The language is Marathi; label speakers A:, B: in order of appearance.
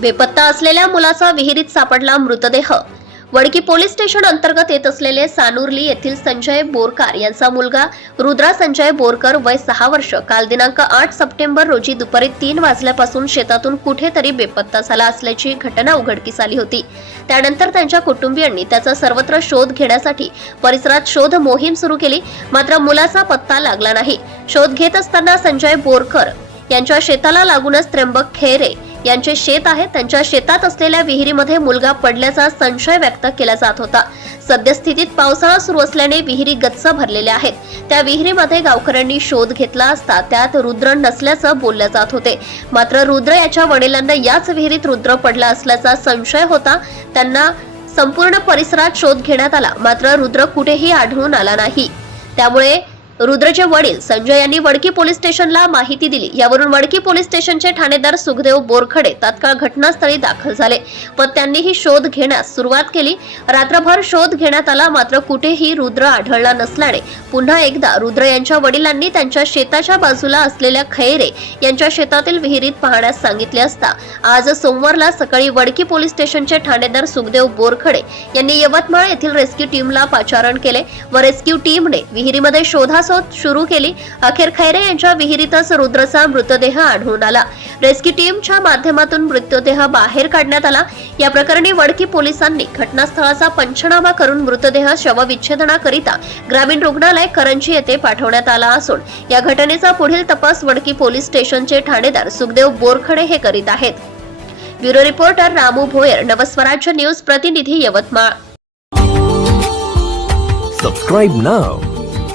A: बेपत्ता असलेल्या मुलाचा विहिरीत सापडला मृतदेह. वडकी पोलीस स्टेशन अंतर्गत येत असलेले सानुर्ली येथील संजय बोरकार यांचा मुलगा रुद्रा संजय बोरकर वय सहा वर्ष. काल दिनांक आठ सप्टेंबर रोजी दुपारी तीन वाजल्यापासून शेतातून कुठेतरी बेपत्ता झाला असल्याची घटना उघडकीस आली होती. त्यानंतर त्यांच्या कुटुंबियांनी त्याचा सर्वत्र शोध घेण्यासाठी परिसरात शोध मोहीम सुरू केली मात्र मुलाचा पत्ता लागला नाही. शोध घेत असताना संजय बोरकर यांच्या शेताला लागूनच त्र्यंबक खेरे यांचे शेत आहे. त्यांच्या शेतात असलेल्या विहिरीमध्ये मुलगा पडल्याचा संशय व्यक्त केला जात होता. सद्यस्थितीत पावसाळा सुरू असल्याने विहिरी गच्च भरलेल्या आहेत. त्या विहिरीमध्ये गावकऱ्यांनी शोध घेतला असता त्यात रुद्र नसल्याचं बोलले जात होते. मात्र रुद्र याच्या वडिलांना याच विहिरीत रुद्र पडला असल्याचा संशय होता. त्यांना संपूर्ण परिसरात शोध घेण्यात आला. मात्र रुद्र कुठेही आढळून आला नाही. त्यामुळे रुद्रचे वडील संजय यांनी वडकी पोलीस स्टेशनला माहिती दिली. यावरून वडकी पोलीस स्टेशनचे ठाणेदार सुखदेव बोरखडे तात्काळ घटनास्थळी दाखल झाले व त्यांनीही शोध घेण्यास सुरुवात केली. रात्रभर शोध घेण्यात आला मात्र कुठेही रुद्र आढळला नसल्याने पुन्हा एकदा रुद्र यांच्या वडिलांनी त्यांच्या शेताच्या बाजूला असलेल्या खैरे यांच्या शेतातील विहिरीत पाहण्यास सांगितले असता आज सोमवारला सकाळी वडकी पोलीस स्टेशनचे ठाणेदार सुखदेव बोरखडे यांनी यवतमाळ येथील रेस्क्यू टीमला पाचारण केले व रेस्क्यू टीमने विहिरीमध्ये शोधा शोधाशोध सुरू केली. अखेर खैरे यांच्या विहिरीतच रुद्रचा मृतदेह आढळून आला. रेस्क्यू टीमच्या माध्यमातून मृतदेह बाहेर काढण्यात आला. या प्रकरणी वडकी पोलिसांनी घटनास्थळाचा पंचनामा करून मृतदेह शवविच्छेदनाकरिता ग्रामीण रुग्णालय करंजी येथे पाठवण्यात आला असून या घटनेचा पुढील तपास वडकी पोलीस स्टेशनचे ठाणेदार सुखदेव बोरखडे हे करीत आहेत. Bureau reporter Ramu Bhoyar Navswarajya news प्रतिनिधी Yavatmal.
B: Subscribe now